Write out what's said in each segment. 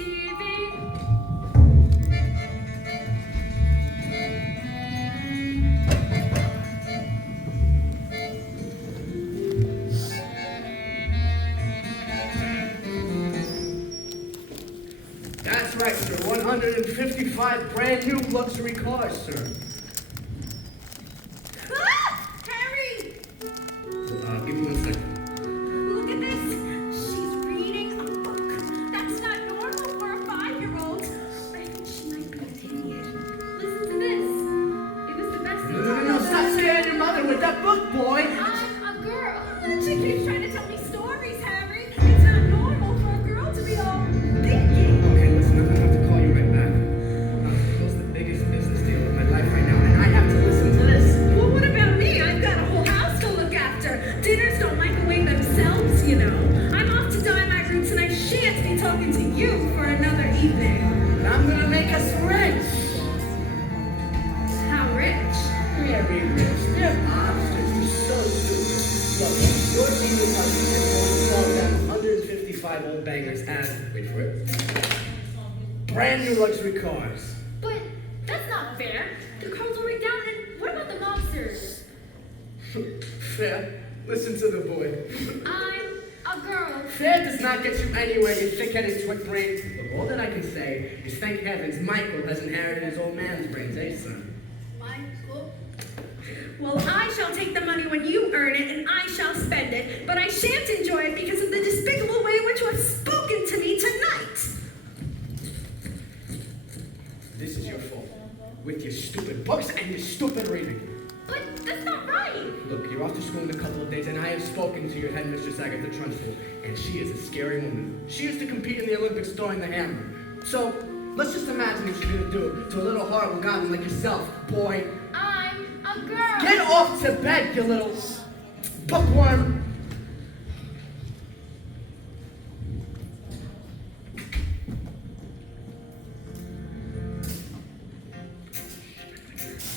TV. That's right, sir. 155 brand new luxury cars, sir. Ah! Harry! Give me 1 second. Look at this. She's reading a book. That's not normal for a 5-year-old. I think she might be an idiot. Listen to this. It was the best thing. No, stop scaring your mother with that book, boy. I'm a girl. She keeps trying to tell me stories, Harry. It's not normal for a girl to be all thinking. Okay, listen, I'm gonna have to call you right back. It's the biggest business deal of my life right now, and I have to listen to this. Well, what about me? I've got a whole house to look after. Dinners don't microwave themselves, you know. I'm off to dye my roots, and I shan't be talking to you for another evening. And I'm gonna make us rich. How rich? Very rich. They're monsters. You're so stupid. Look, your TV company is going to sell them 155 old bangers as, wait for it, brand new luxury cars. But that's not fair. The car's already down, and what about the mobsters? Fair. Listen to the boy. I'm a girl. Fair does not get you anywhere, you thick-headed twit brain. Look, all that I can say is thank heavens Michael has inherited his old man's brains, eh, son? Michael? Well, I shall take the money when you earn it, and I shall spend it, but I shan't enjoy it because of the despicable way in which you have spoken to me tonight. This is your fault. With your stupid books and your stupid reading. But that's not right. Look, you're off to school in a couple of days, and I have spoken to your headmistress, Agatha Trunchbull, and she is a scary woman. She used to compete in the Olympics throwing the hammer. So, let's just imagine what she's gonna do to a little horrible goblin like yourself, boy. I'm a girl. Get off to bed, you little bookworm.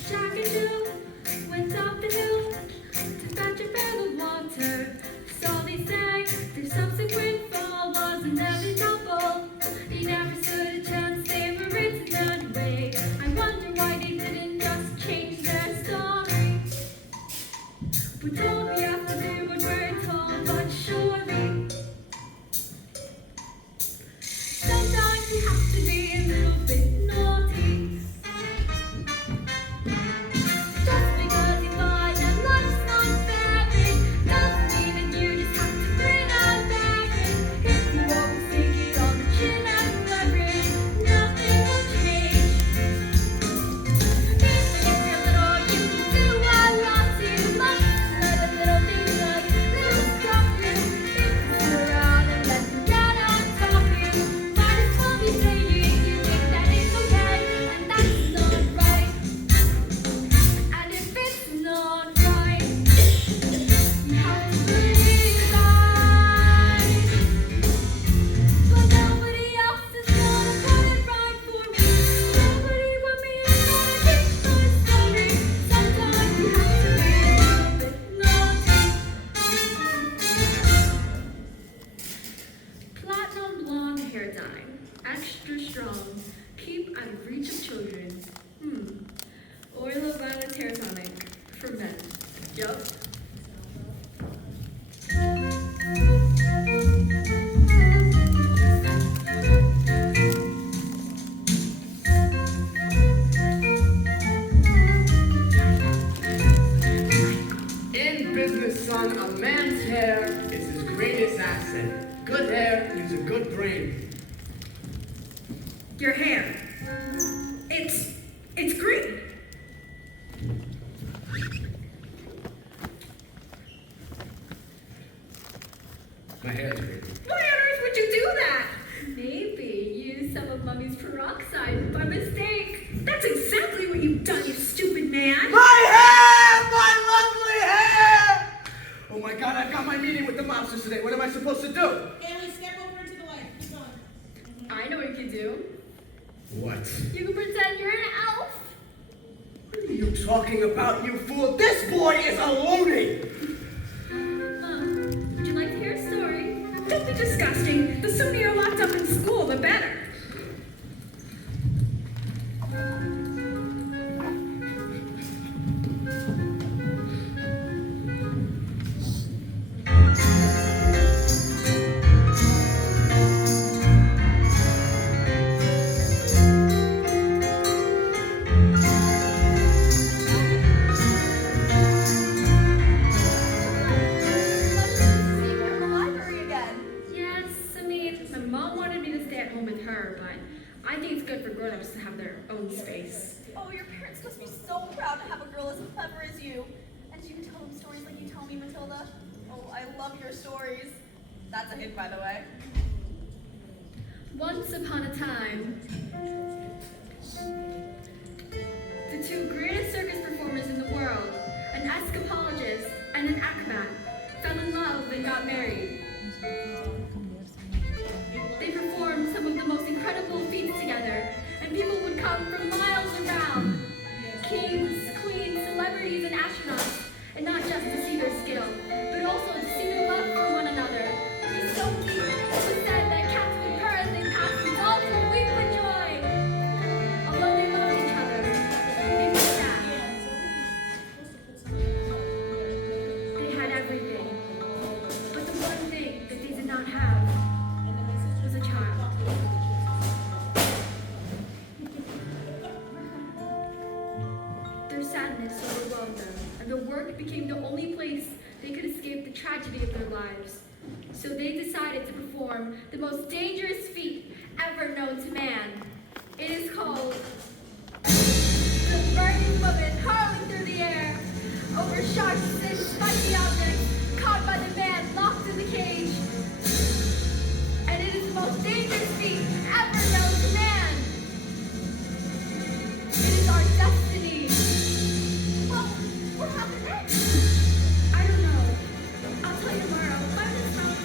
Jack-a-doo went up the hill to fetch a pail of water. Solly sang the subsequent fall was inevitable. He never stood a chance, they were written anyway. I wonder why they didn't just change their story. But all we have to do what we're told, but surely sometimes we have to be a little bit naughty. Just because you find that life's not fair, it doesn't mean that you just have to bring out bearing. If you always take it on the chin and worry, nothing will change. Even if you're little, you can do a lot too much. Let a little thing like little stop you. If you sit around and let them get on top of you, might as well be saying you think that it's okay, and that's not right. And if it's not right, you have to believe right. But nobody else is gonna put it right for me. Nobody but me is gonna teach my story. Sometimes you have to be a little bit naughty. Platinum blonde hair dye, extra strong, keep out of reach of children. Oil of violet hair tonic for men. Yup. In business, son, a man's hair is his greatest asset. Good hair means a good brain. Your hair. It's green. My hair's green. Why on earth would you do that? Maybe use some of Mummy's peroxide by mistake. That's exactly what you've done, you stupid man. My hair! My lovely hair! Oh my God, I've got my meeting with the mobsters today. What am I supposed to do? Haley, step over into the light. Keep going. I know what you can do. What? You can pretend you're an elf. What are you talking about, you fool? This boy is a loony! Would you like to hear a story? Don't be disgusting. The sooner you're locked up in school, the better. stay at home with her, but I think it's good for grown-ups to have their own space. Oh, your parents must be so proud to have a girl as clever as you. And you tell them stories like you tell me, Matilda. Oh, I love your stories. That's a hint, by the way. Once upon a time, the two greatest circus performers in the world, an escapologist and an acrobat, fell in love and got married. They performed some of the most incredible feats together, and people would come from miles around. Kings, queens, celebrities, and astronauts, and not just to see their skill, but also to see their love for one another. It was so deep, it was said that cats would purr as they passed, and dogs would weep for joy. Although they loved each other, they were sad. They had everything, but the one thing that they did not have was a child. Their sadness overwhelmed them, and the work became the only place they could escape the tragedy of their lives. So they decided to perform the most dangerous feat ever known to man. It is called the burning woman hurling through the air, over sharks and spiky objects, caught by the man locked in the cage. And it is the most dangerous feat ever known to man. It is our destiny. Well, what happened next? I don't know. I'll tell you tomorrow. Bye, Miss Thomas.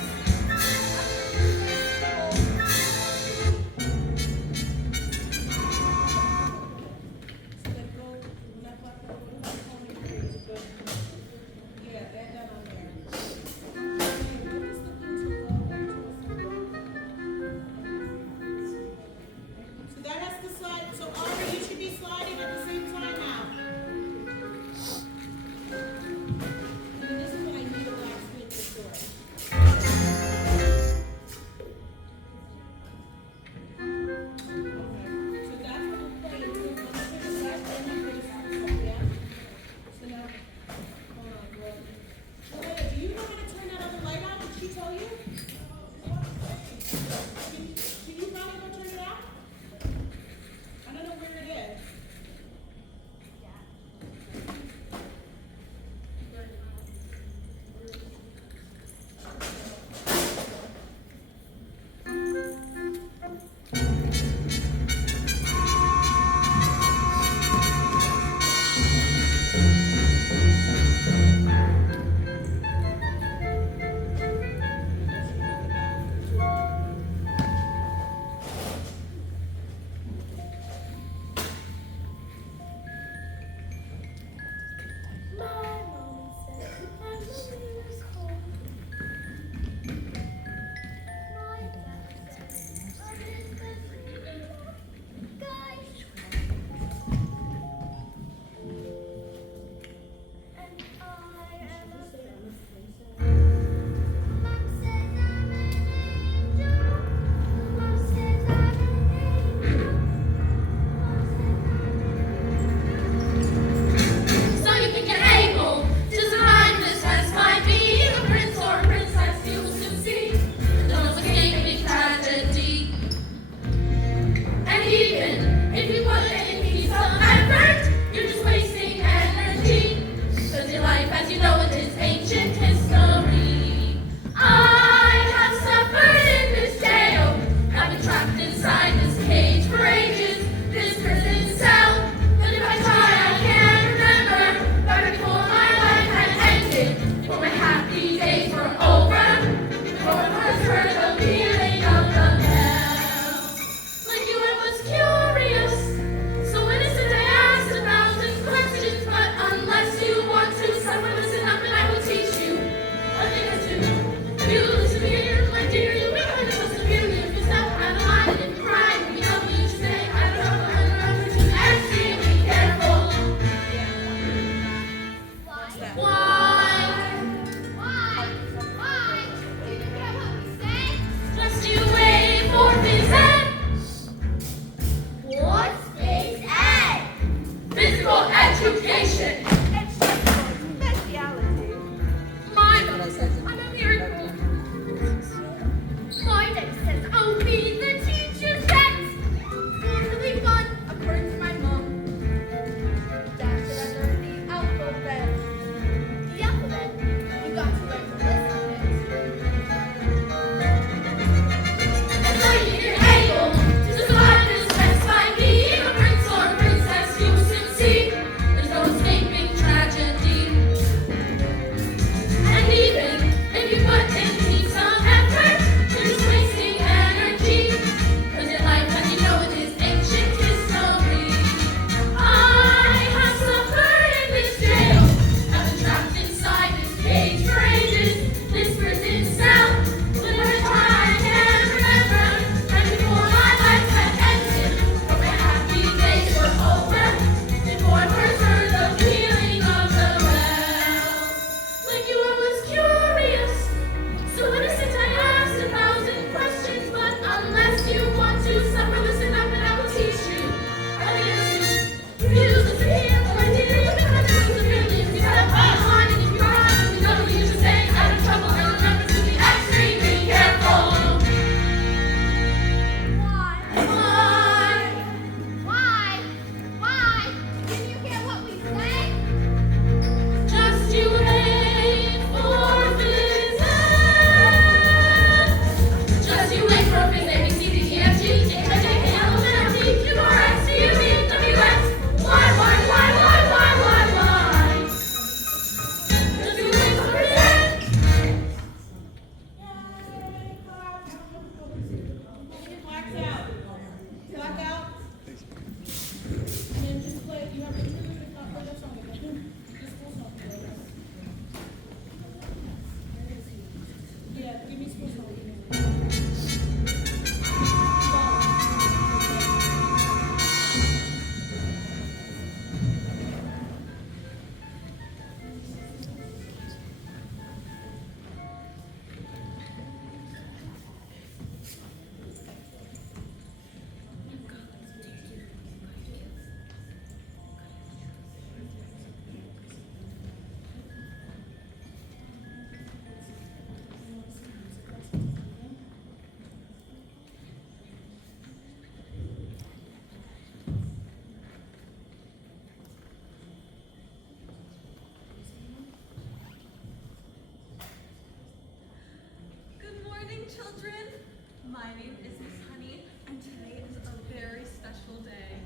My name is Miss Honey, and today is a very special day.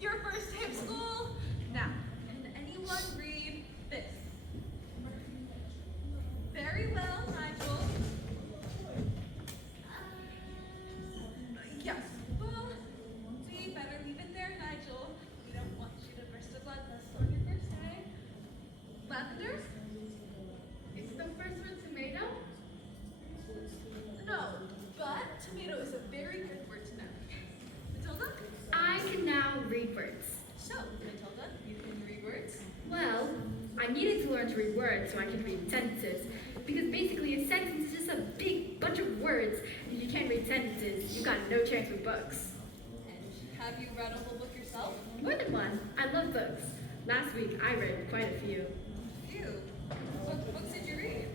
Your first day of school? Now, can anyone read this? Very well, Nigel. Yes, well, we better leave it there, Nigel. We don't want you to burst a blood vessel on your first day. Lavender? Is the first one tomato? No, but tomato is a very good word to know. Matilda? I can now read words. So, Matilda, you can read words? Well, I needed to learn to read words so I could read sentences. Because basically a sentence is just a big bunch of words. And if you can't read sentences, you've got no chance with books. And have you read a whole book yourself? More than one. I love books. Last week I read quite a few. Phew. What books did you read?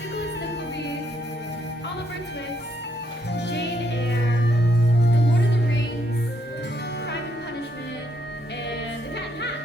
Nicholas Nickleby, Oliver Twist, Jane Eyre, The Lord of the Rings, Crime and Punishment, and The Cat in the Hat.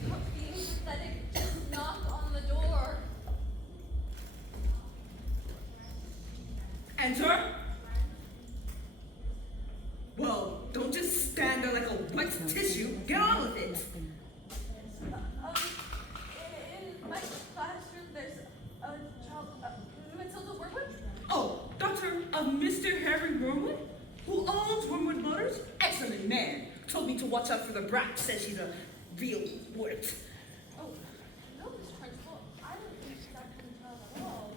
Stop being pathetic. Just knock on the door. Enter. Well, don't just stand there like a wet tissue. Get on with it. In my classroom, there's a child, Matilda Wormwood. Oh, daughter of Mr. Harry Wormwood, who owns Wormwood Motors? Excellent man. Told me to watch out for the brat. Says she's a real wart. Oh, no, Miss Principal, I don't think that's the child at all.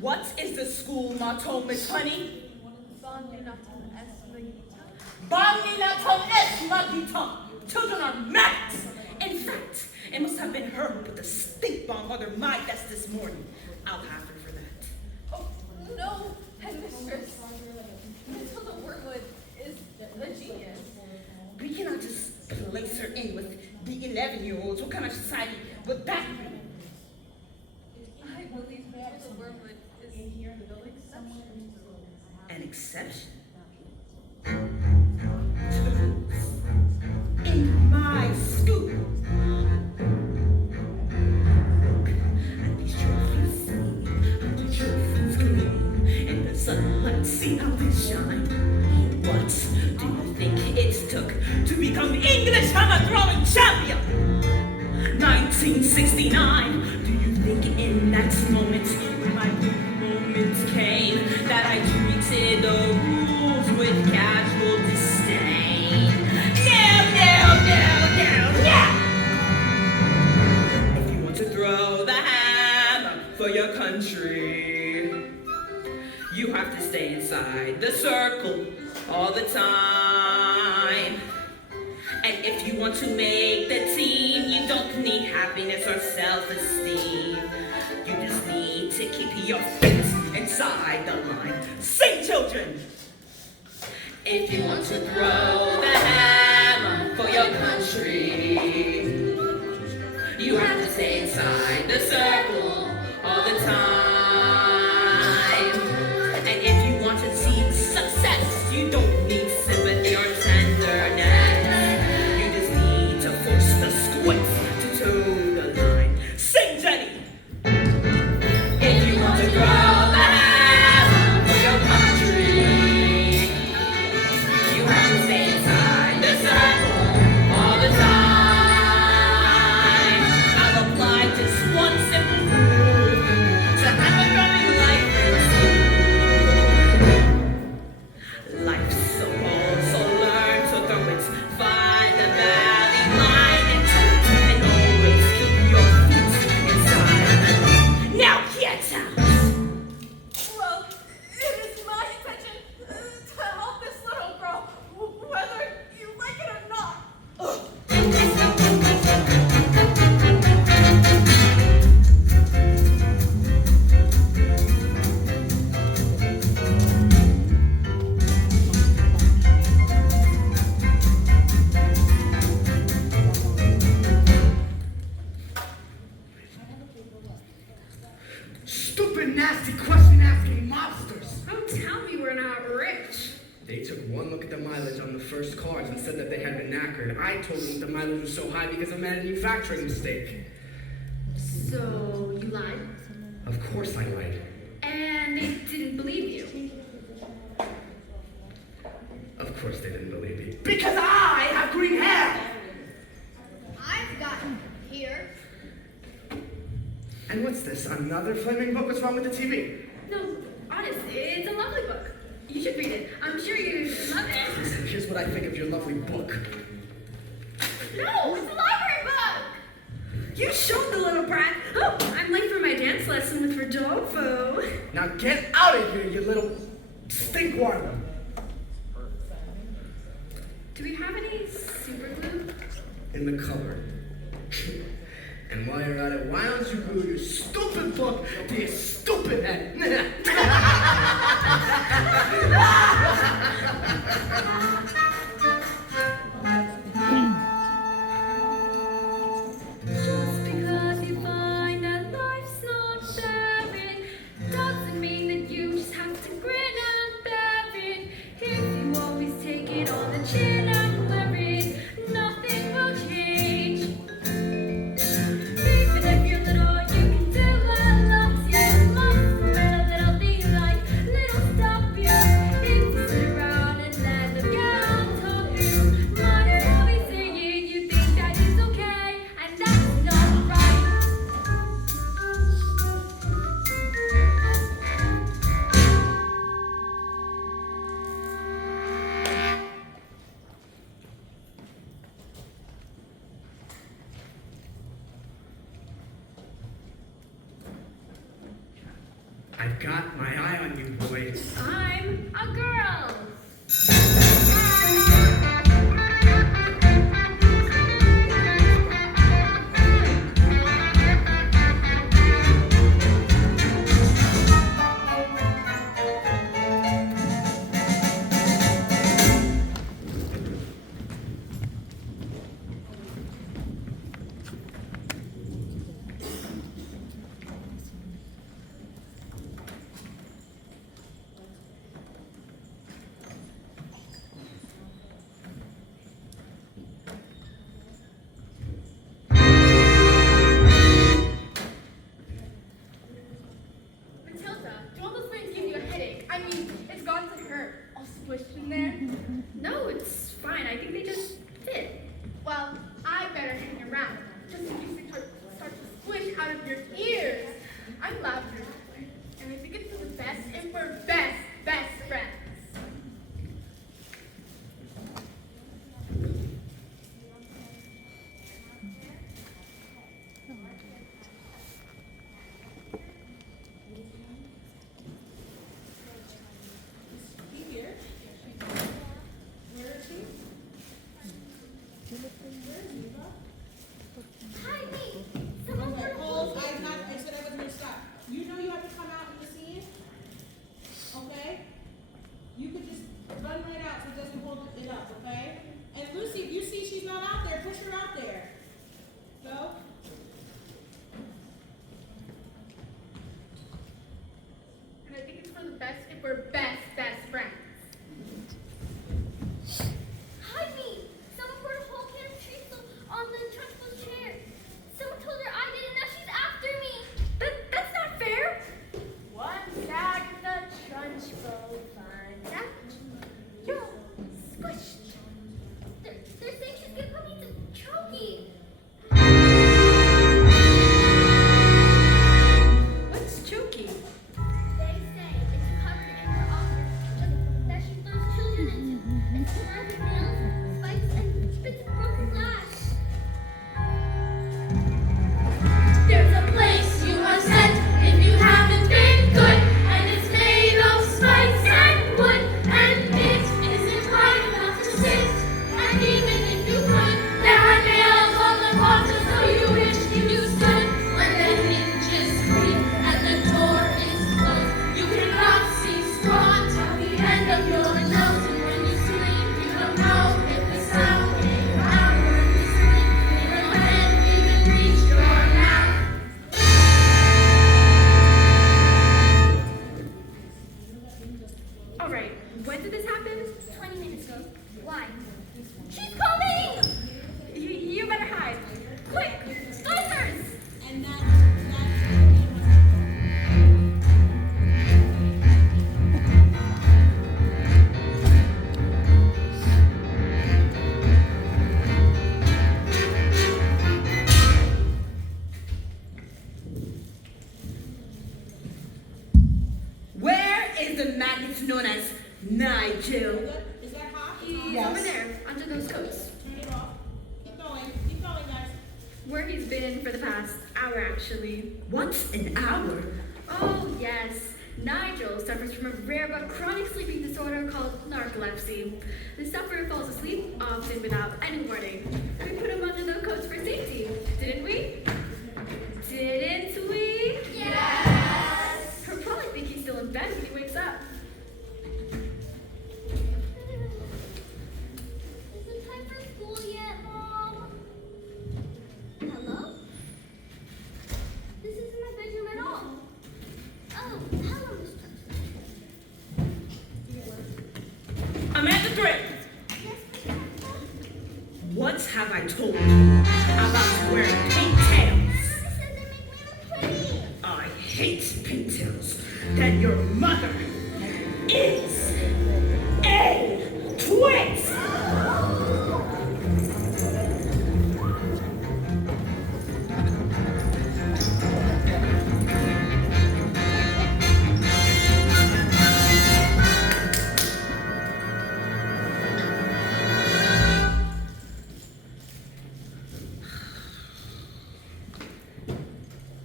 What is the school motto, Miss Honey? Bonne natum est magnitum. Bonne natum est magnitum. Children are max. In fact, it must have been her who put the stink bomb under my desk this morning. I'll have her for that. Oh, no, headmistress. Matilda Wormwood is a genius. We cannot just place her in with the 11-year-olds. What kind of society would that be? I believe Matilda Wormwood is in here in the building. An exception to the rules in my school. Look at these trophies, under trophies gleam in the sunlight. See how they shine. What do you think it took to become English hammer throwing champion? 1969. Do you think in that moment, when my big moment came, that I treated the rules with casual disdain? No. If you want to throw the hammer for your country, you have to stay inside the circle all the time. And if you want to make the team, you don't need happiness or self-esteem. You just need to keep your feet inside the line. Sing, children! If you want to throw the hammer for your country, you have to stay inside the circle all the time. And if you want to see success, you don't need sympathy or tenderness. You just need to force the squints to toe the line. Sing, Jenny! If you want to throw the hammer for your country, you have to stay inside the circle all the time. I've applied just one simple rule to the mileage on the first cars and said that they had been knackered. I told them the mileage was so high because of a manufacturing mistake. So, you lied? Of course I lied. And they didn't believe you? Of course they didn't believe me. Because I have green hair! I've got here. And what's this? Another flaming book? What's wrong with the TV? No, honest, it's a lovely book. You should read it. I'm sure you love it. Listen, here's what I think of your lovely book. No, it's a library book! You showed the little brat. Oh, I'm late for my dance lesson with Rodolfo. Now get out of here, you little stinkworm! Do we have any super glue? In the cupboard. And while you're at it, why don't you glue your stupid book to your stupid head? Just because you find that life's not fair, it doesn't mean that you just have to grin and bear it. If you always take it on the chin and wear it, nothing will change. Even if you're little, you can do a lot. You must learn a little thing like little stop you. If you sit around and let them get on top of you, might as well be saying you think that it's okay, and that's not right. I've got my eye on you, boy. I'm a girl. Matilda, do all those things give you a headache? I mean, it's got to hurt. All squished in there. No, it's fine. I think they just fit. Well, I better hang around, just in case they start to squish out of your ears. I'm loud here, and I think it's for the best, and we're best friends. He here? Where is he? Hi, me. Okay, hold. I said I was gonna stop. You know you have to come out in the scene? Okay? You could just run right out so it doesn't hold it up, okay? And Lucy, if you see she's not out there, push her out there. Go. And I think it's for the best if we're best friends. Hi, me. Someone poured a whole can of treacle on the trunchbull's chair. Someone told her I did, and now she's after me. That's not fair. One sag in the trunchbull finds out. You're squished. They're saying she's gonna put me to choking. What's choking? They say it's covered in her offer. Just All right, when did this happen? 20 minutes ago. Why? She's coming! You better hide. Quick, snipers! And that's Where is the magnet known as Nigel? is that hot? He's over there, under those coats. Turn it off. Keep going, guys. Where he's been for the past hour, actually. What's an hour? Oh, yes. Nigel suffers from a rare but chronic sleeping disorder called narcolepsy. The sufferer falls asleep, often without any warning. We put him under the coats for safety, didn't we? Didn't we? Yes! He'll probably think he's still in bed when he wakes up. Is it time for school yet, Mom? Hello? This isn't my bedroom at all. Oh, hello, Mr. Amanda Gray, Yes, Professor? what have I told you about wearing pigtails? Mama said they make me look pretty. I hate pigtails. That your mother is a twit.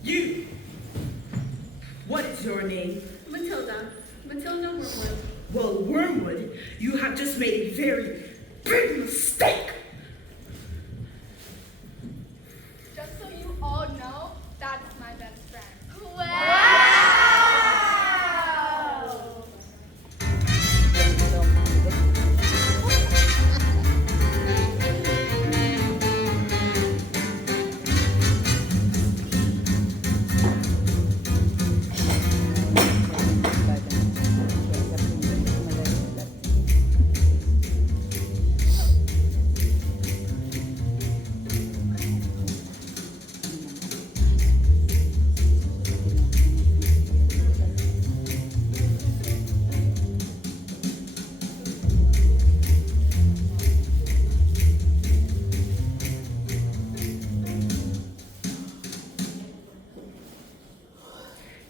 You. What is your name? Matilda. Matilda Wormwood. Well, Wormwood, you have just made a very big mistake. Just so you all know, that's my best friend. Wow!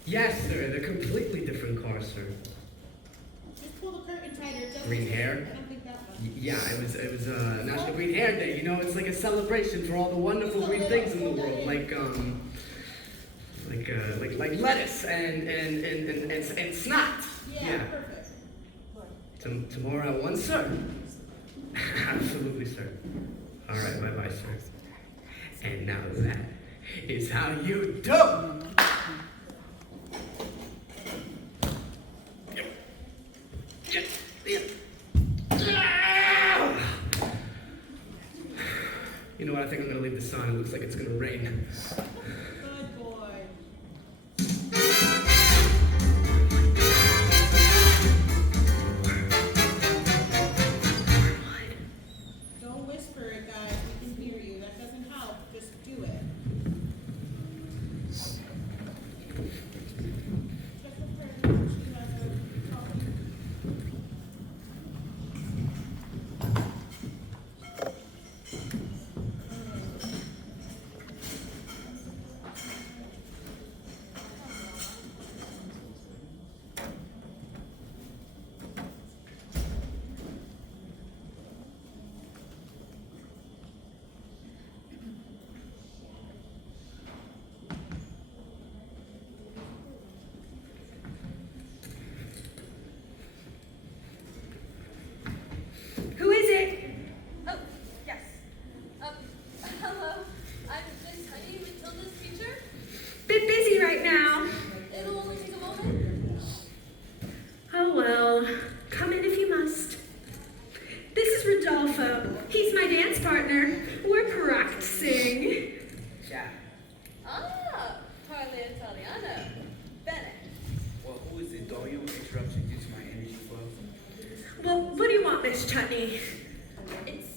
Yes, sir. They're completely different cars, sir. Just pull the curtain tighter. It doesn't- Green hair? I don't think that one. Yeah, it was National Green Hair Day. You know, it's like a celebration for all the wonderful green things in the world, like lettuce and snot. Yeah, perfect. Tomorrow at 1, sir. Absolutely, sir. All right, bye-bye, sir. And now that is how you do. You know what? I think I'm gonna leave this on. It looks like it's gonna rain. Good boy. Don't whisper it, guys. We can hear you. That doesn't help. Just do it. want, Miss Chutney? It's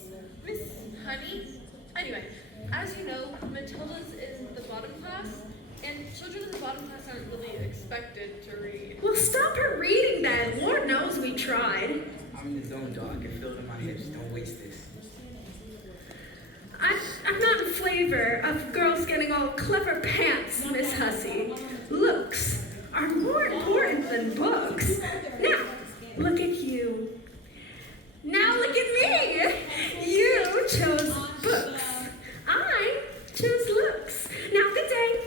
Miss Honey. Anyway, as you know, Matilda's in the bottom class, and children in the bottom class aren't really expected to read. Well, stop her reading then. Lord knows we tried. I'm in the zone, Doc. I can feel it in my hips. Don't waste this. I'm not in favor of girls getting all clever pants, Miss Hussey. Looks are more important than books. Now, look at you. Now look at me. You chose books. I chose looks. Now, good day.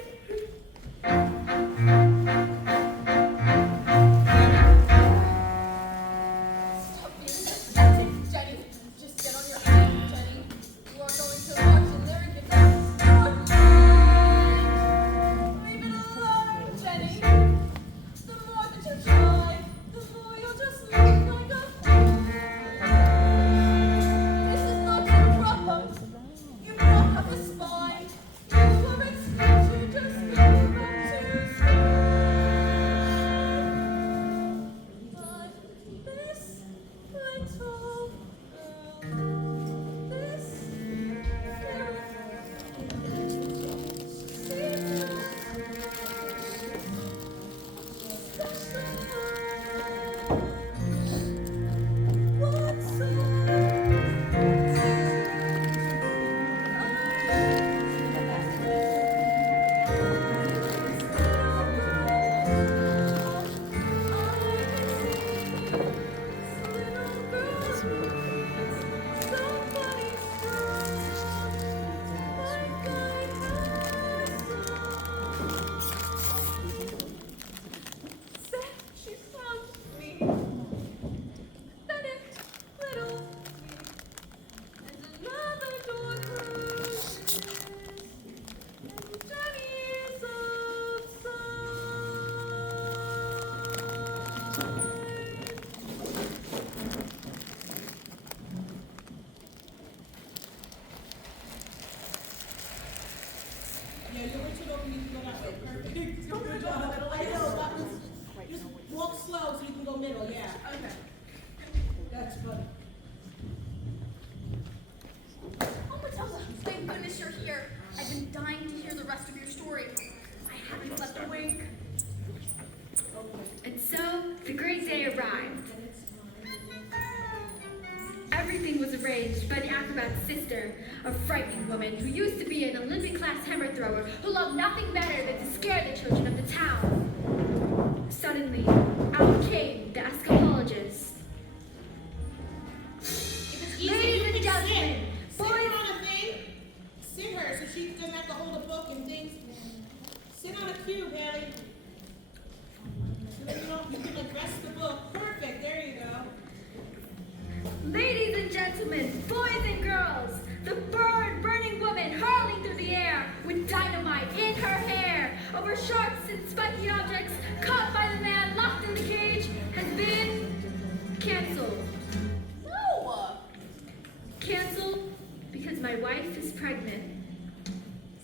Stop being distracted, Jenny. Just get on your feet, Jenny. You are going to watch and learn your best. Leave it alone, Jenny. The more that you try, the more you'll just look like a fool. This is not your problem. You don't have a spine. You are expected to just go back to school. But this little girl, this she found me. Pathetic little me. And another door closes. And Jenny's outside. Yeah, you were too open, you can go that way. Perfect. Good job. I know, that was, just walk slow so you can go middle, yeah. Okay. That's funny. Oh, Matilda, thank goodness you're here. I've been dying to hear the rest of your story. I haven't slept a wink. And so the great day arrived. Everything was arranged by the acrobat's sister, a frightening woman who used to be an Olympic class hammer thrower who loved nothing better than to scare the children of the town. Suddenly, out came the escapologist. If it's easy, Ladies you and can gentlemen, sit boys- on a thing. Sit her so she doesn't have to hold a book and things. Sit on a cube, Haley. So then you can address the book. Perfect, there you go. Ladies and gentlemen, boys and girls, the burning woman hurling through the air with dynamite in her hair over sharps and spiky objects caught by the man locked in the cage has been canceled. No! Canceled because my wife is pregnant.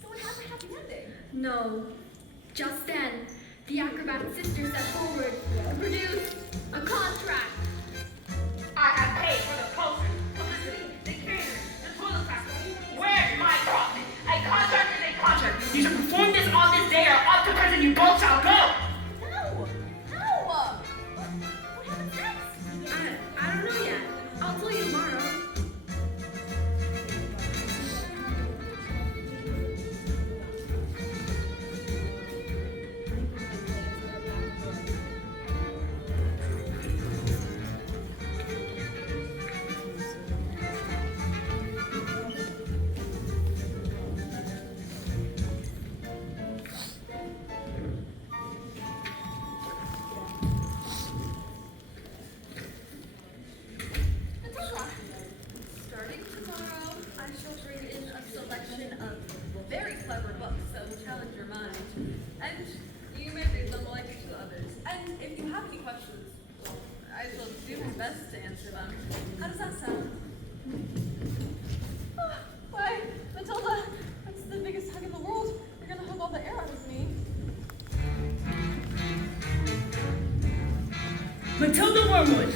So it has a happy ending. No. Just then, the acrobat's sister stepped forward and produced a contract. I have paid for the posters, publicity, the catering, the toilet paper. Where's my profit? A contract is a contract. You should perform this on this day or up to prison you both shall go. No! No! What happens next? I don't know yet. I'll tell you tomorrow. Matilda! Starting tomorrow, I shall bring in a selection of very clever books that will challenge your mind. And you may read them like to others. And if you have any questions, well, I shall do my best to answer them. How does that sound? Oh, why, Matilda, that's the biggest hug in the world. You're gonna hug all the air out of me. Matilda Wormwood,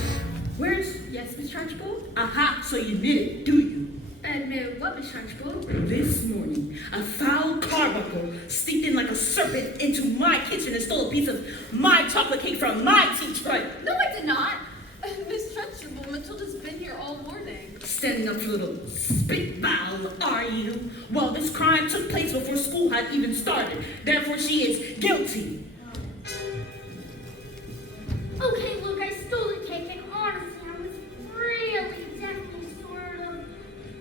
Where's... Yes, Miss Trunchbull? Aha, so you admit it, do you? Admit what, Miss Trunchbull? This morning, a foul carbuncle sneaked in like a serpent into my kitchen and stole a piece of my chocolate cake from my tea tray. No, I did not. Miss Trunchbull, Matilda's been here all morning. Standing up for little spitball, are you? Well, this crime took place before school had even started. Therefore, she is guilty. Okay, look, I stole the cake, and honestly, I was really definitely sort of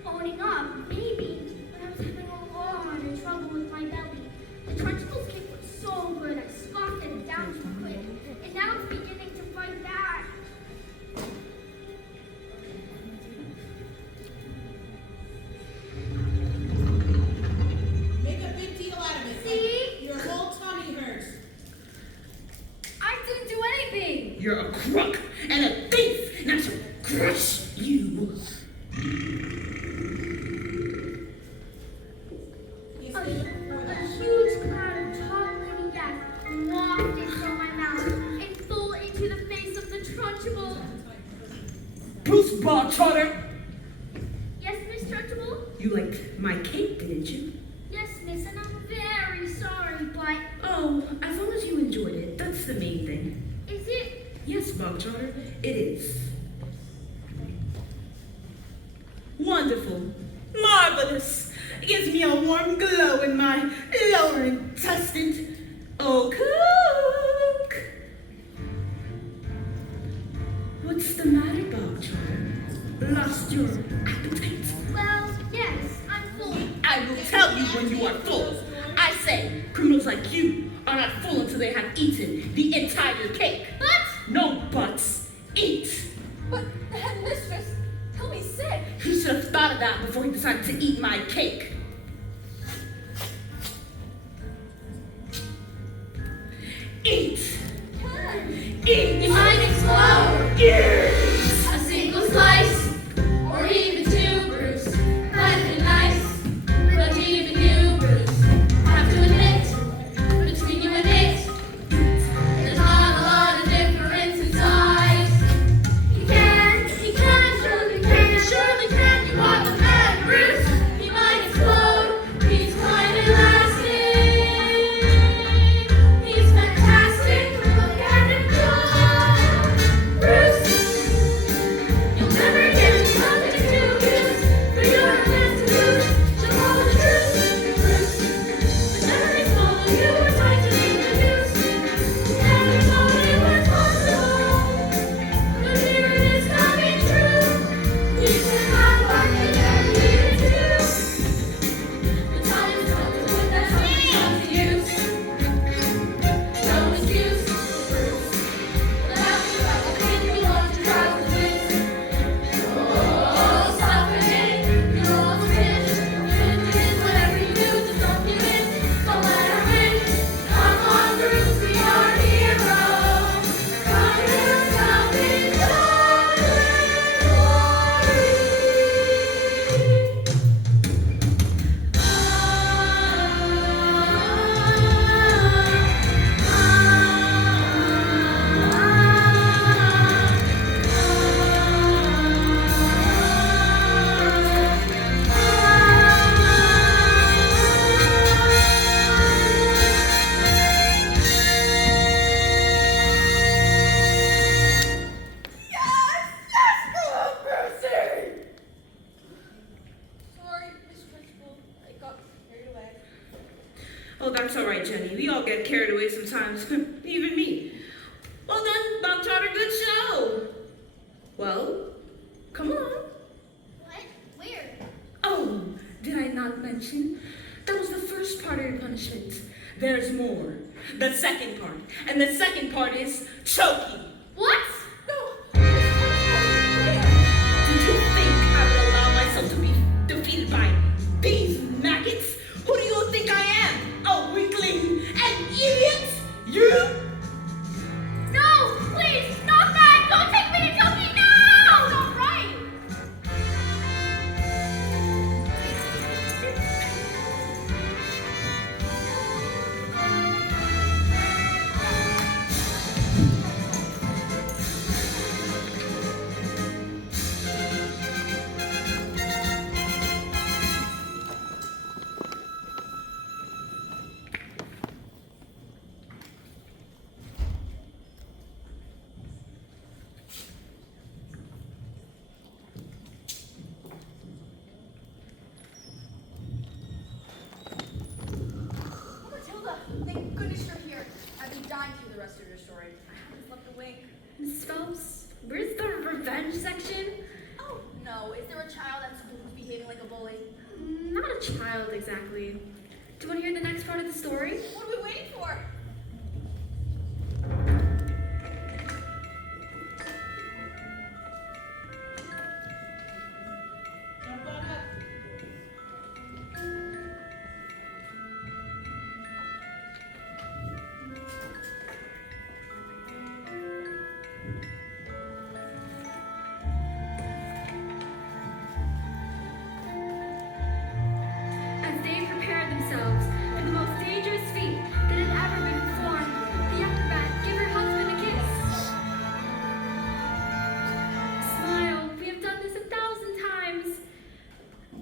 owning up. Maybe, but I was having a lot of trouble with my belly. The Trunchbull's cake was so good, I scoffed it down too quick, and now it's beginning to fight back. Make a big deal out of it. See? Like your whole tummy hurts. I didn't do anything. You're a crook and a thief, and I shall crush you. Yes, A ma'am. huge cloud of chocolatey gas wafted from my mouth and flew into the face of the Trunchbull. Bruce Bogtrotter, Yes, Miss Trunchbull? you liked my cake, didn't you? Yes, miss, and I'm very sorry, but Oh, as long as you enjoyed it, that's the main thing. is it? Yes, Bogtrotter, it is. Wonderful. Marvelous. It gives me a warm glow in my lower intestine. Oh, cook. What's the matter, Bogtrotter? Lost your appetite? Well, yes, I'm full. I will tell you when you are full. I say, criminals like you are not full until they have eaten the entire cake. But No buts. Eat. But, headmistress, he'll be sick. He should have thought of that before he decided to eat my cake. Eat. Eat. you might explode. Eat. A single slice, or even two, Bruce. Might have been nice, but even you, Bruce, have to admit, between you and it, there's not a lot of difference in size. You can, surely can, you are the man, Bruce. He might explode, he's quite elastic. He's fantastic, look at him go. Bruce, you'll never get nothing to use, for you're a man to lose. She'll call the truce, Bruce. But never explode, you were trying to make the news. Never thought it was possible, but here it is coming true. You can have what you never needed to. The time is up to put that something to use. No excuse, Bruce. Without you, I will think you want to drive the whiz. Oh, stop it, you're all finished. Finish whatever you do, just don't give in. Don't let her win. Come on, Bruce, be our hero. Find yourself in Sorry, Miss Trunchbull, I got carried away. Oh, that's all right, Jenny. We all get carried away sometimes. Even me. Well done, Bogtrotter. Good show. Well, come on. What? Where? Oh, did I not mention? That was the first part of your punishment. There's more. The second part. And the second part is choking. What? Did you think I would allow myself to be defeated by these maggots? Who do you think I am? A weakling? An idiot? You? No, please, stop that! Don't take me to Toki now! Not right! Miss Phelps? Where's the revenge section? Oh, no. Is there a child at school who's behaving like a bully? Not a child exactly. Do you want to hear the next part of the story? What are we waiting for? Jump on up. As they prepared themselves for the most dangerous feat that had ever been performed, the acrobat gave her husband a kiss. Smile, we have done this 1,000 times.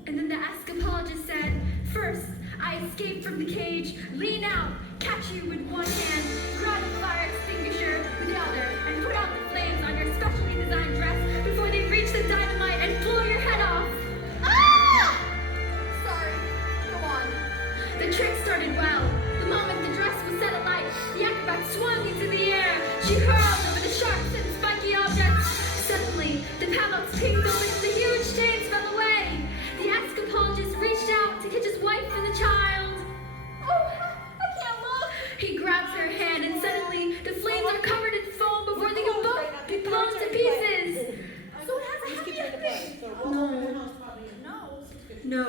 And then the escapologist said, first, I escape from the cage, lean out, catch you with one hand, grab a fire extinguisher with the other, and put out the flames on your specially designed dress before they reach the dynamite and blow your head off. Ah! Sorry. Go on. The trick started well. The moment the dress was set alight, the acrobat swung into the air. She hurled over the sharps and spiky objects. Suddenly, the padlocks pinged open and the huge chains fell away. The escapologist reached out to catch his wife and the child. Oh, I can't look. He grabs her hand and suddenly the flames are covered in foam before they can both be blown to pieces. So it has a happy ending. No.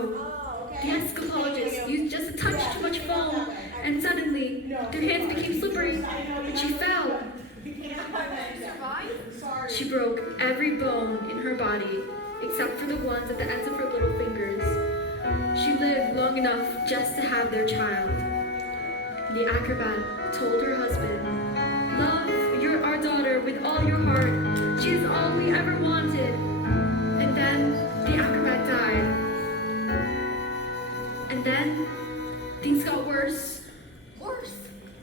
The escapologist used just a touch too much foam, and suddenly their hands became slippery, and she fell. Survive? She broke every bone in her body, except for the ones at the ends of her little fingers. She lived long enough just to have their child. The acrobat told her husband, "Love our daughter with all your heart. She is all we ever wanted." And then the acrobat died. And then things got worse. Worse?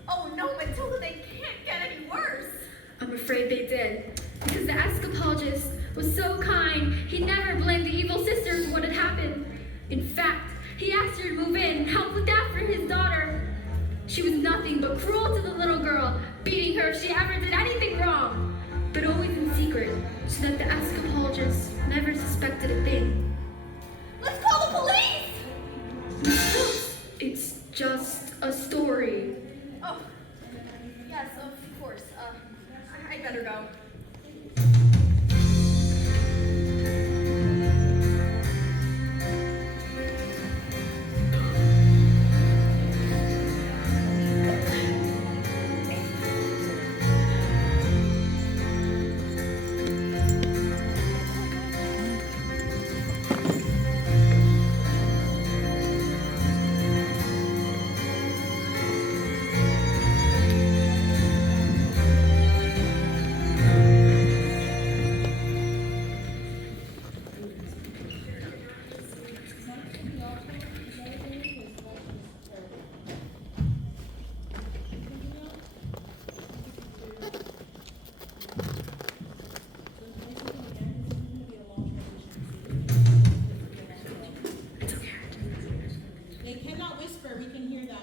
Oh no, Matilda, they can't get any worse. I'm afraid they did. Because the escapologist was so kind, he never blamed the evil sister for what had happened. In fact, he asked her to move in and help look after his daughter. She was nothing but cruel to the little girl, beating her if she ever did anything wrong, but always in secret, so that the escapologist never suspected a thing. Let's call the police! It's just a story. Oh, yes, of course. I'd better go. They cannot whisper, we can hear them.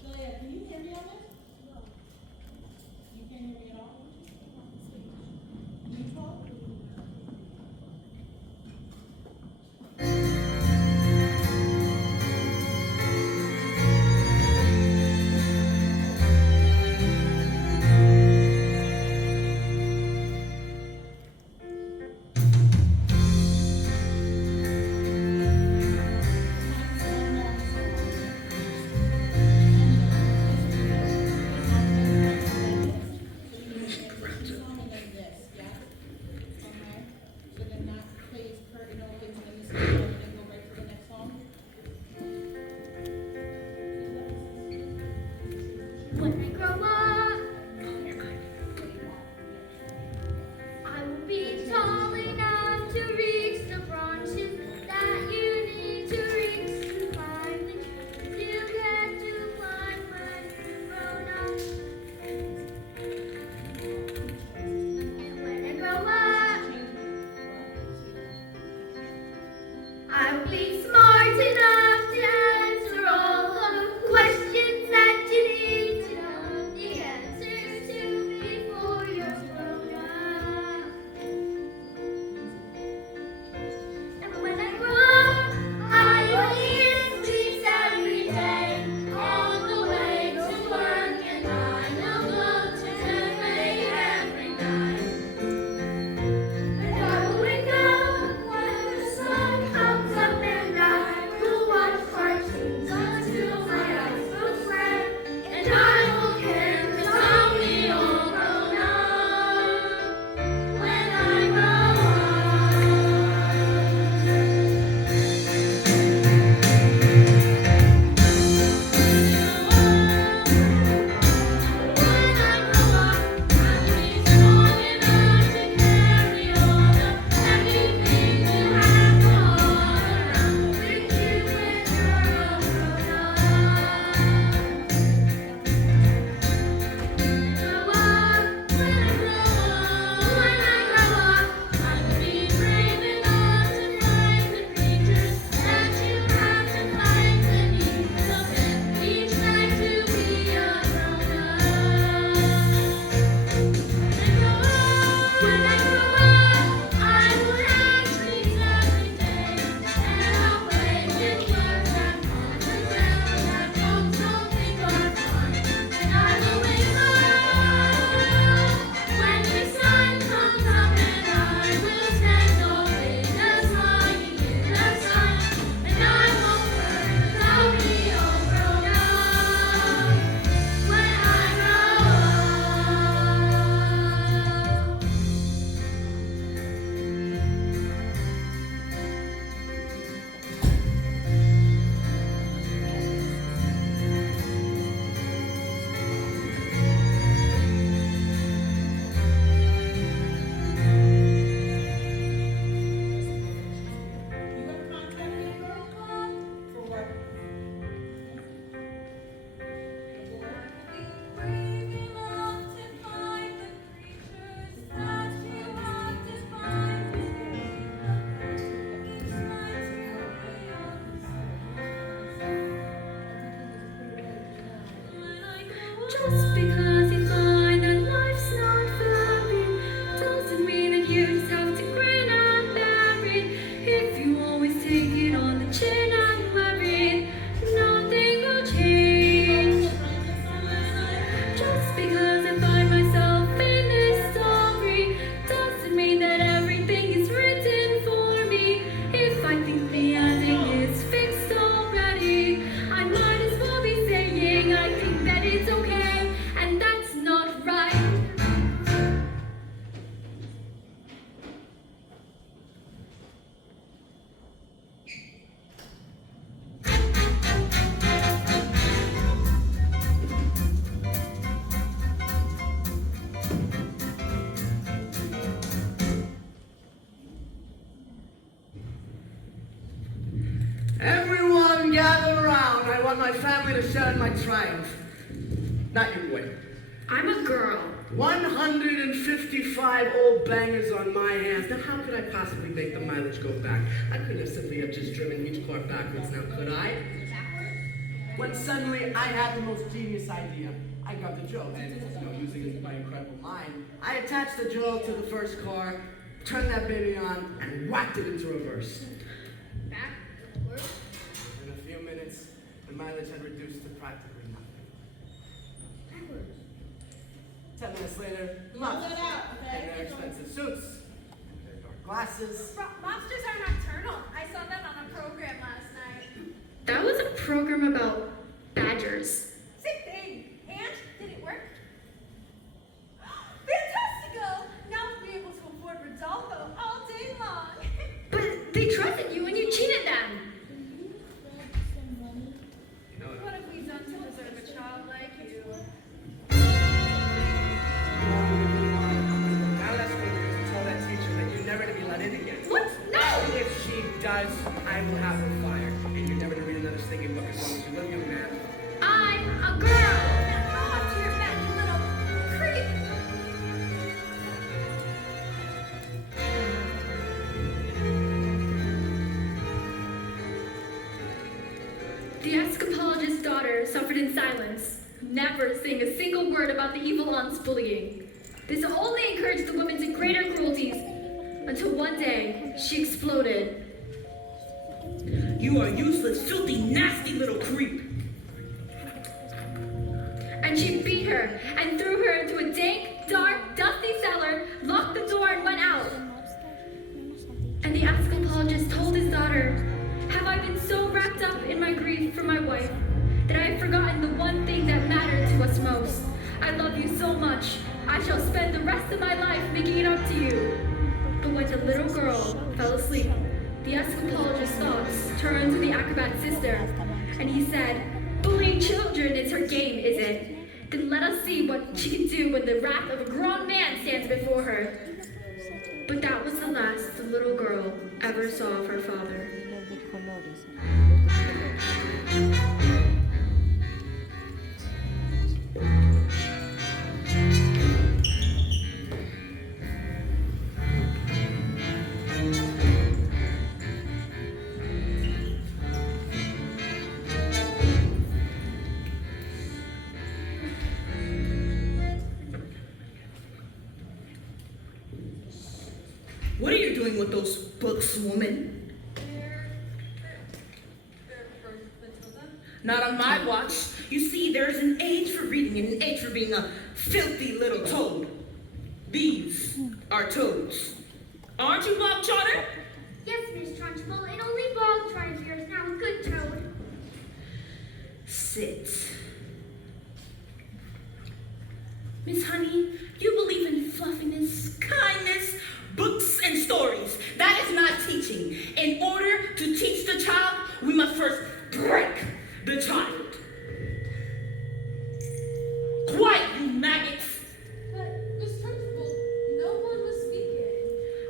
Julia, can you hear me on this? No. You can't hear me at all? Neutral? When I grow up, I will be tall enough to reach the branches that you need to reach to climb the trees you get to climb when you're grown up. And when I grow up, I will be smart enough to answer all the questions Just because you find that life's not valid doesn't mean that you just have to grin and bear it. If you always take it on the chin and wear it, nothing will change. Just because I find myself in this story doesn't mean that everything is written for me. If I think the ending is fixed already, I might as well be saying I think that it's okay, and that's not right. Everyone gather around. I want my family to share in my triumph. Not you, boy. I'm a girl. 155 old bangers on my hands. Now, how could I possibly make the mileage go back? I couldn't have simply have just driven each car backwards now, could I? When suddenly I had the most genius idea. I grabbed the drill and, using my incredible mind, I attached the drill to the first car, turned that baby on, and whacked it into reverse. In a few minutes, the mileage had reduced to practically nothing. 10 minutes later, the Blow monsters it out, in okay? their expensive suits, their dark glasses. Monsters are nocturnal. I saw that on a program last night. That was a program about badgers. Same thing. And did it work? Fantastico! Now we'll be able to afford Rodolfo all day long. But they trusted you and you cheated them. You know What have we done to deserve a child like you? Now that's when we're going to tell that teacher that you're never to be let in again. What? No! If she does, I will have her fired. And you're never to read another stinking book as long as you live, young man. I'm a girl. Go off to your bed, you little creep! The escapologist's daughter suffered in silence, never saying a single word about the evil aunt's bullying. This only encouraged the woman to greater cruelties, until one day she exploded. You are useless, filthy, nasty little creep. And she beat her and threw her into a dank, dark, dusty cellar, locked the door, and went out. And the escapologist told his daughter, "Have I been so wrapped up in my grief for my wife that I have forgotten the one thing that mattered to us most? I love you so much, I shall spend the rest of my life making it up to you." But when the little girl fell asleep, the escapologist's thoughts turned to the acrobat's sister, and he said, "Bullying children is her game, is it? Then let us see what she can do when the wrath of a grown man stands before her." But that was the last the little girl ever saw of her father. What are you doing with those books, woman? They're for Matilda. Not on my watch. You see, there's an age for reading and an age for being a filthy little toad. These are toads. Aren't you, Bob Trotter? Yes, Miss Trunchbull, and only Bog tries yours now, a good toad. Sit. Miss Honey, You believe in fluffiness, kindness, books, and stories. That is not teaching. In order to teach the child, we must first break the child. Quiet, you maggots. But, Miss Trunchbull, no one was speaking.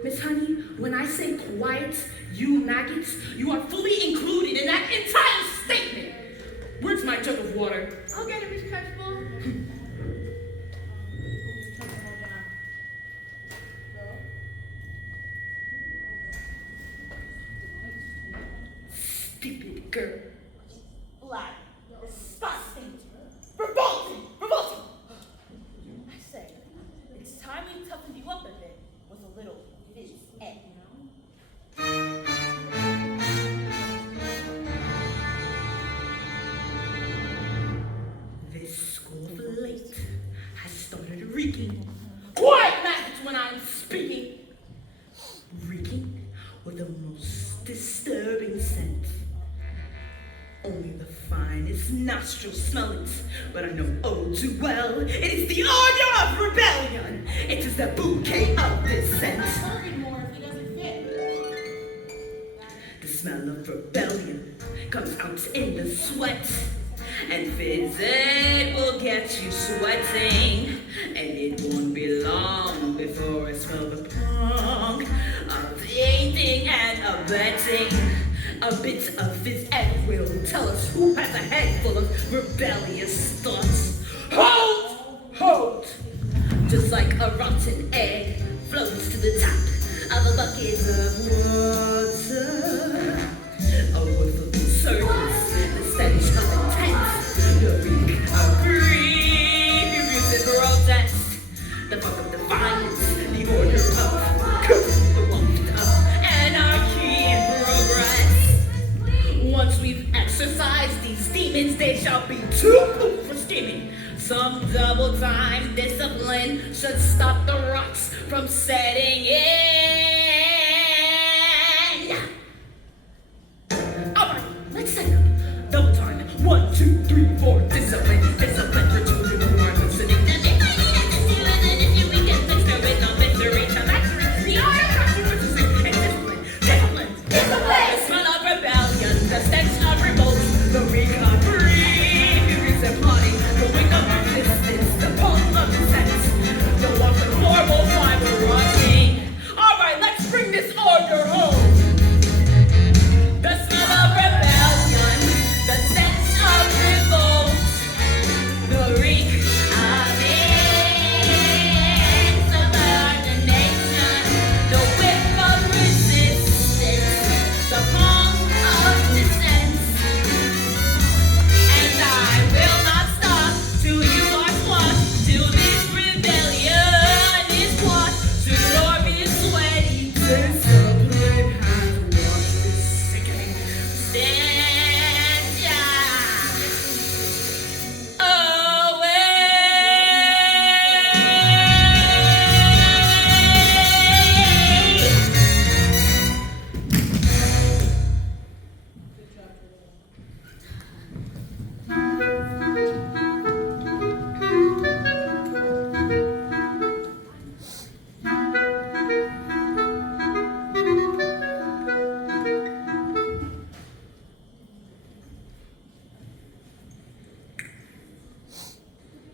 Miss Honey, when I say quiet, you maggots, you are fully included in that entire statement. Where's my jug of water? I'll get it, Miss Trunchbull. Stupid girl. Black, disgusting, revolting, revolting. reeking. Quiet message when I'm speaking. Reeking with the most disturbing scent. Only the finest nostrils smell it, but I know oh too well, it is the odor of rebellion. It is the bouquet of dissent. Hurry more if it doesn't fit. The smell of rebellion comes out in the sweat, and visit will get you sweating, and it won't be long before I smell the pong of aiding and abetting. A bit of his egg will tell us who has a head full of rebellious thoughts. Hold! Hold! Just like a rotten egg floats to the top of a bucket of water. A whiff of insurgence, the stench of intent, the reek of greed, abusive protest, the fuck of defiance, the order of the waft of anarchy and progress. Once we've exorcised these demons, they shall be too poop for scheming. Some double-time discipline should stop the rocks from setting in. Alright, let's set up. Double time. 1, 2, 3, 4. Discipline, discipline for children who are listening. And if I need to do it, then if you weekend fix there with no victory to victory. The art of controversy and discipline, discipline, discipline. The smell of rebellion, the stench of revolt, the recovery, furious and plotting, the wing of resistance, the pulse of dissent, the walk of horrible fiber rotting. Alright, let's bring this order home. The smell of rebellion, the stench of revolt, the reek of insubordination, the whiff of resistance, the palm of dissent. And I will not stop till you are squashed, till this rebellion is quashed, till glorious sweaty discipline has washed this sickening stench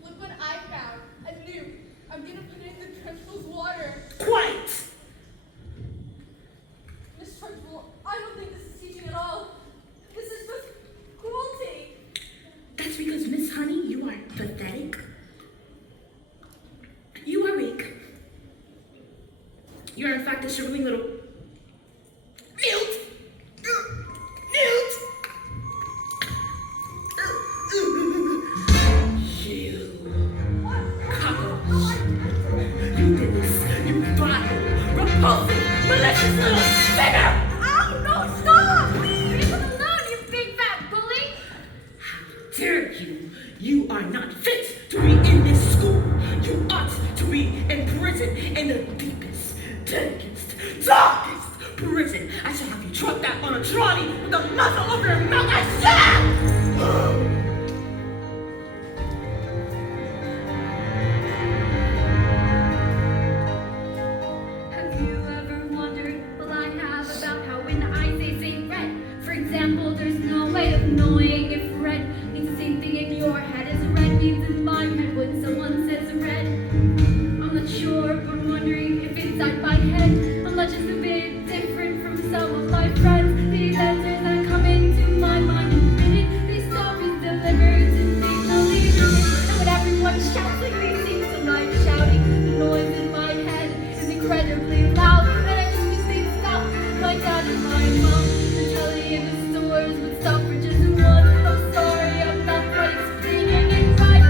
Look what I found. A new. I'm gonna put it in the Trunchbull's water. Quiet! Miss Trunchbull, I don't think this is teaching at all. This is just cruelty. That's because, Miss Honey, you are pathetic. You are weak. You are, in fact, a shriveling little newt. Newt. You cockroach. You did this. You vile, repulsive, malicious little sinner. Oh, no, stop! Please! Leave him alone, you big fat bully! How dare you? You are not fit to be in this school. You ought to be in prison, in the deepest, dankest, darkest prison. I shall have you trucked out on a trolley with a muzzle over your mouth. I shall! Have you ever wondered, well I have, about how when I say red, for example, there's no way of knowing if red means the same thing in your head as red means in my head when someone says red? I'm not sure, but I'm wondering if inside my head I'm not just a bit different from some of my friends. These answers that come into my mind in a minute, these stories delivered and they believe in it. And when everyone shouts like they seem to like shouting, the noise in my head is incredibly loud. And I just wish they'd stop. My dad and my mom, the telly in the stores would stop for just one. I'm sorry, I'm not quite explaining it right.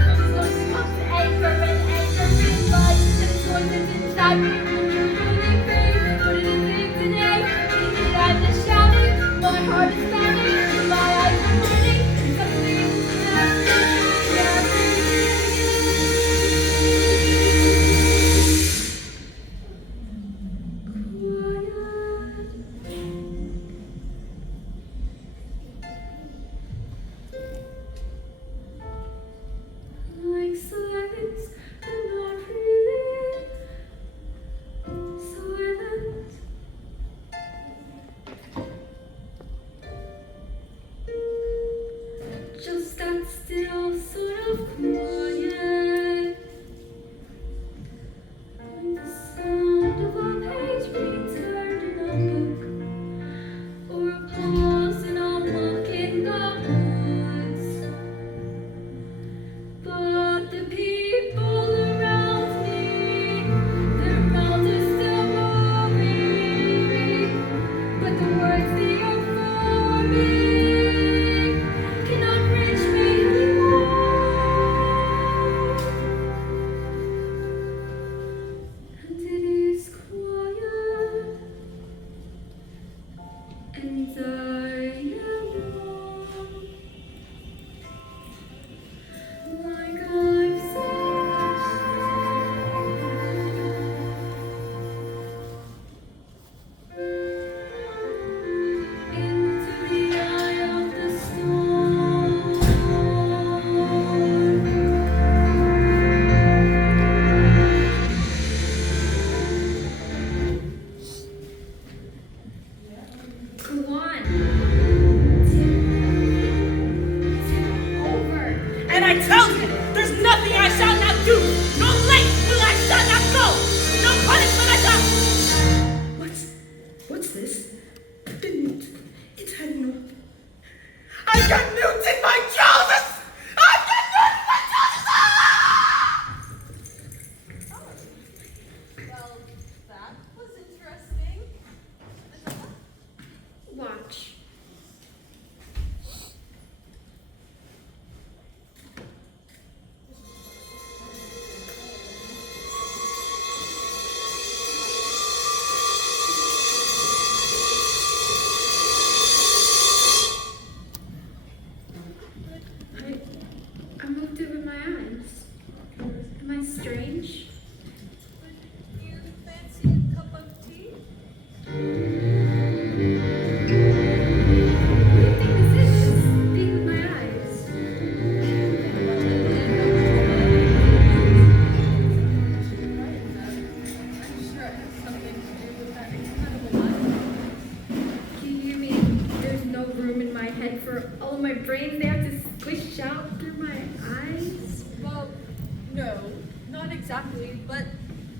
exactly, but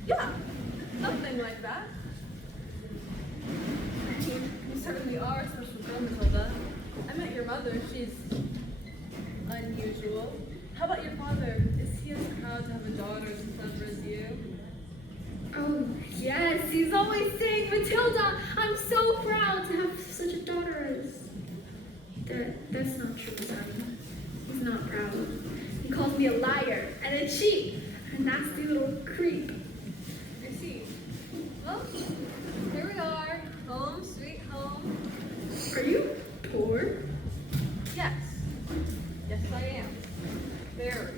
yeah, something like that. You certainly are a special girl, Matilda. I met your mother. She's unusual. How about your father? Is he as proud to have a daughter as clever as you? Oh, yes, he's always saying, Matilda, I'm so proud to have such a daughter as... That's not true, son. He's not proud. He calls me a liar and a cheat, a nasty little creep. I see. Well, here we are. Home, sweet home. Are you poor? Yes. Yes, I am. Very.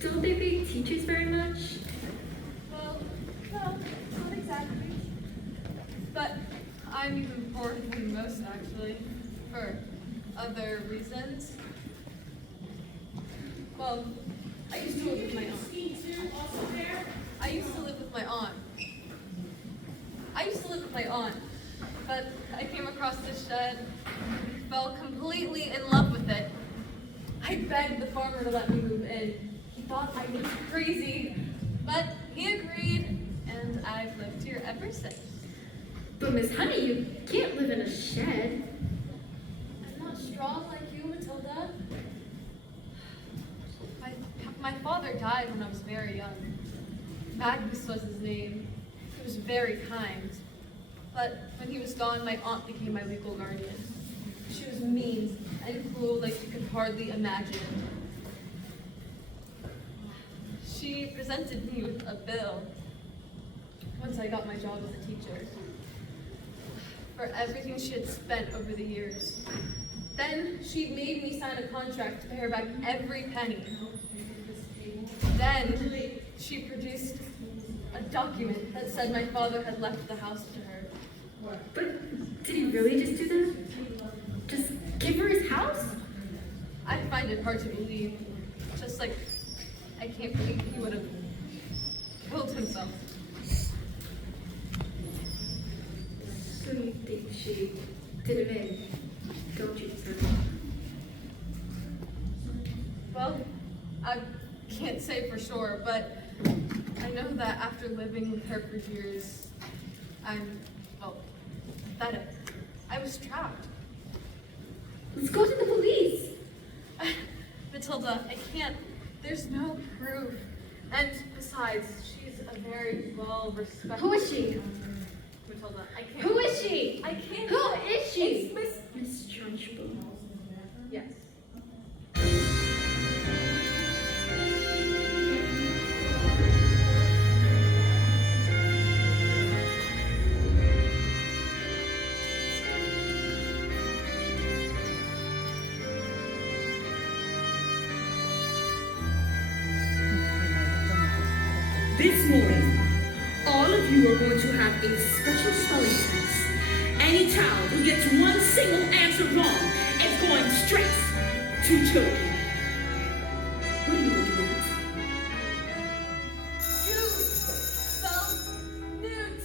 Don't they pay teachers very much? Well, no, not exactly. But I'm even poorer than most, actually, for other reasons. Well, I used to live with my aunt. I used to live with my aunt, but I came across this shed, fell completely in love with it. I begged the farmer to let me move in. He thought I was crazy, but he agreed, and I've lived here ever since. But Miss Honey, you can't live in a shed. I'm not strong like you, Matilda. My father died when I was very young. Magnus was his name. He was very kind. But when he was gone, my aunt became my legal guardian. She was mean and cruel like you could hardly imagine. She presented me with a bill once I got my job as a teacher for everything she had spent over the years. Then she made me sign a contract to pay her back every penny. Then she produced a document that said my father had left the house to her. But did he really just do that? Just give her his house? I find it hard to believe. Just like I can't believe he would have killed himself. So you think she did him in, don't you, sir? Well, I can't say for sure, but I know that after living with her for years, well, pathetic. I was trapped. Let's go to the police. Matilda, I can't. There's no proof. And besides, she's a very well-respected... Who is she? Matilda, I can't... Who is she? I can't... Who is she? It's Miss Trunchbull. Yes. This morning, all of you are going to have a special spelling test. Any child who gets one single answer wrong is going straight to choking. What are you looking at? You spelled newt.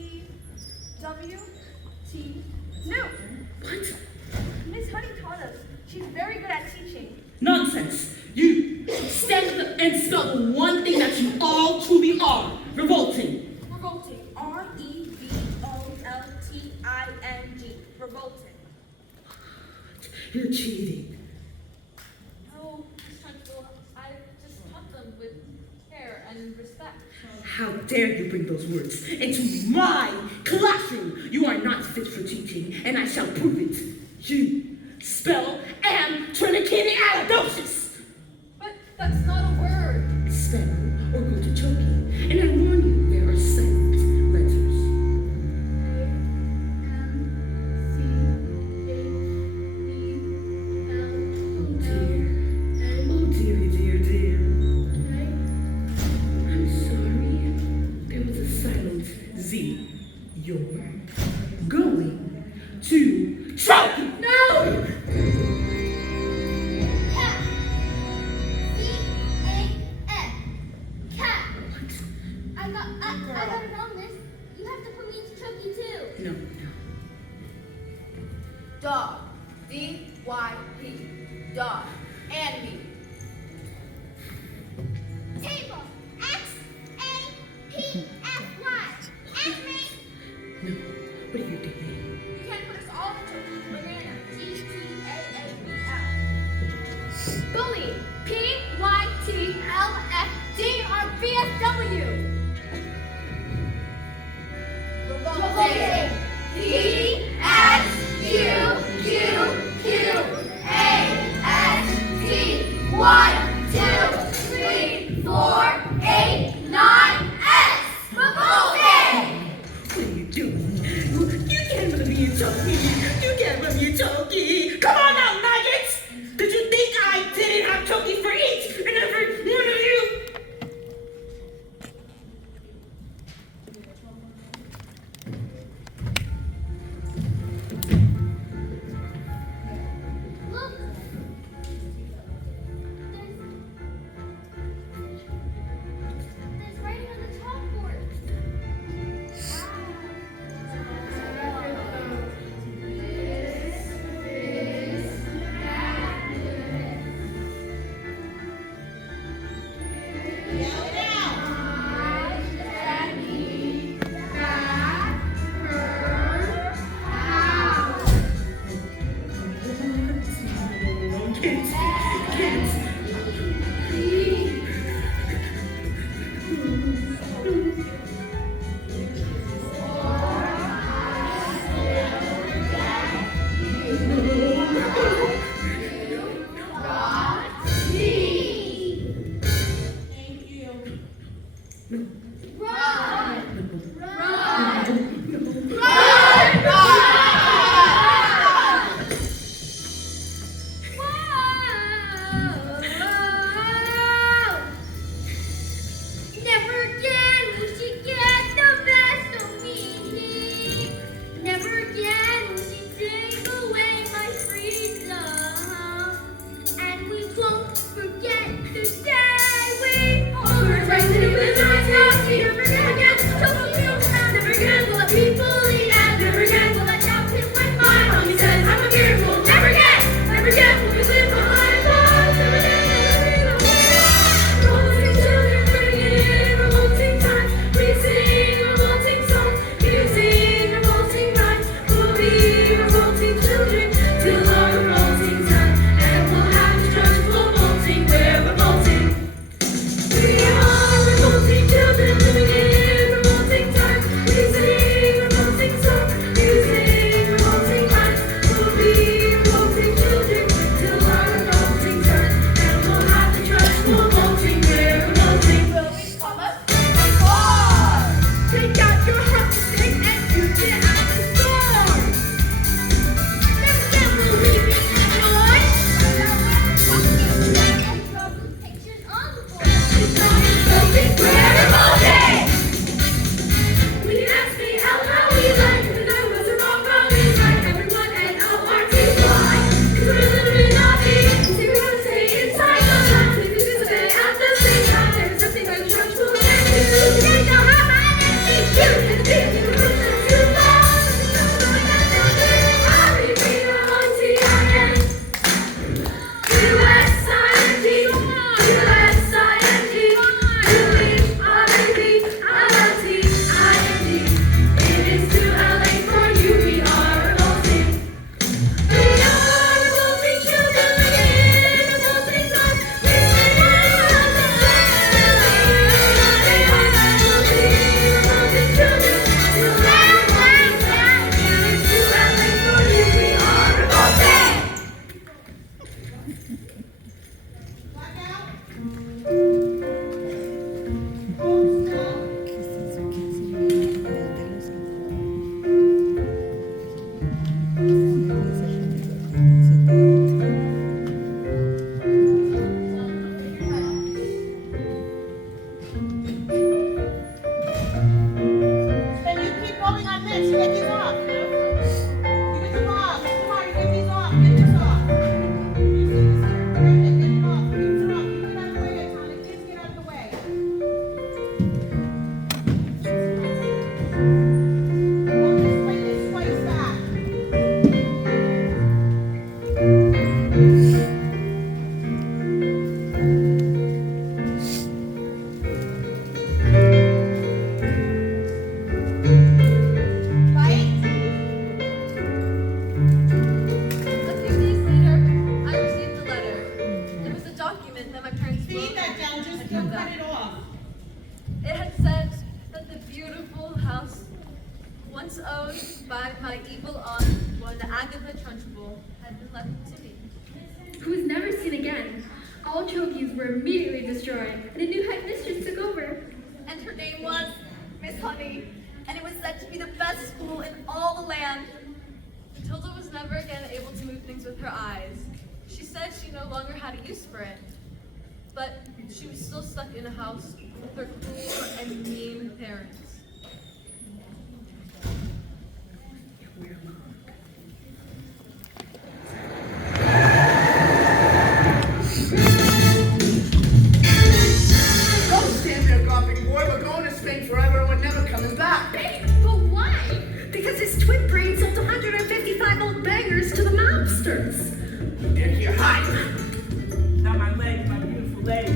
N-E-W-T. Newt. What? Miss Honey taught us. She's very good at teaching. Nonsense. You stand up and spell the one thing that you all truly are. Revolting. Revolting. R-E-V-O-L-T-I-N-G. Revolting. You're cheating. No, Miss Trunchbull, I just taught them with care and respect. How dare you bring those words into my classroom? You are not fit for teaching, and I shall prove it. You spell Amtrinicanealidosis. But that's not a word. Spell or go to choking, and I warn you, there are silent letters. Oh dear, dear, dear. I'm sorry. There was a silent Z. You're going to choking. No! Cat. C-A-N. Cat. I got it on this. You have to put me into Chucky too. No. Dog. D-Y-P. Dog. And me. Bully, PYTLFD or BSW. Revolting, PSUQQASD. 1, 2, 3, 4, 8, 9, S. Revolting. What are you doing? You can't run me and choke me. You can't run me and choke me. Come on now, maggots! Did you think I didn't have choking for each and every one of you? Look. There's writing on the chalkboard. Yell it out. Kids. Thank you. Never again will she get the best of me. Never again will she take away my freedom. And we won't forget the day we overraised it with our coffee. Never again, never again will I be bullied. And never again will I shout it when my mommy says I'm a miracle. Never again will we live behind bars. and then left him to me. Who was never seen again. All trophies were immediately destroyed, and a new headmistress took over. And her name was Miss Honey, and it was said to be the best school in all the land. Matilda was never again able to move things with her eyes. She said she no longer had a use for it, but she was still stuck in a house with her cruel and mean parents. Don't stand there gawping, boy. We're going to Spain forever and we're never coming back. But why? Because his twin brain sold 155 old bangers to the mobsters. They're here hiding. Now my legs, my beautiful legs.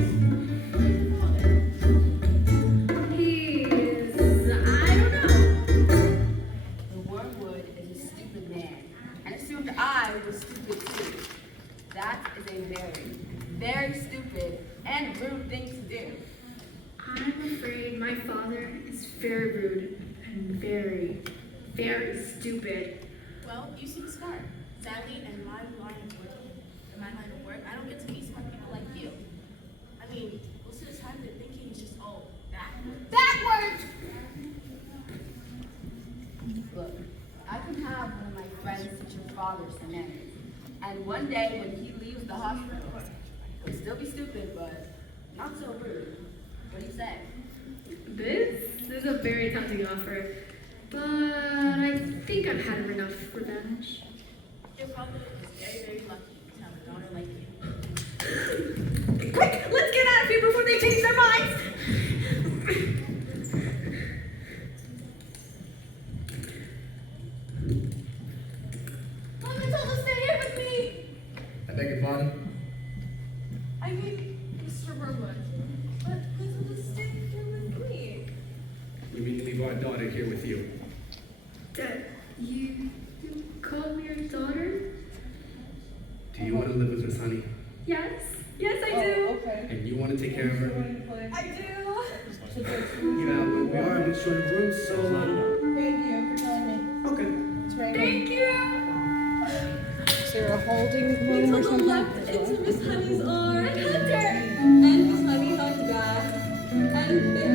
I don't know. The wormwood is a stupid man, and assumed I was stupid too. That is a very, very stupid and rude thing to do. I'm afraid my father is very rude and very, very stupid. Well, you seem smart. Sadly, in my line of work, I don't get to meet smart people like you. I mean, most of the time they're thinking it's just all backwards. Look, I can have one of my friends teach your father some manners. And one day when he leaves the hospital, he'll still be stupid, but not so rude. What do you say? This is a very tempting offer, but I think I've had enough revenge. Your father is very, very lucky to have a daughter like you. Quick, let's get out of here before they change their minds. Mom, Matilda, stay here with me! I beg your pardon? I mean, Mr. Wormwood. But Matilda, stay here with me. We mean to leave our daughter here with you. Dad, you call me your daughter? Do you want to live with Miss Honey? Yes. Yes, I do. Okay. And you want to take care of her? I do. Yeah, but we are in this short room, so Thank you for telling me. okay. It's right Thank you. Is there a holding room or Matilda something? leapt into Miss Honey's arms. And Miss Honey hugged back. And they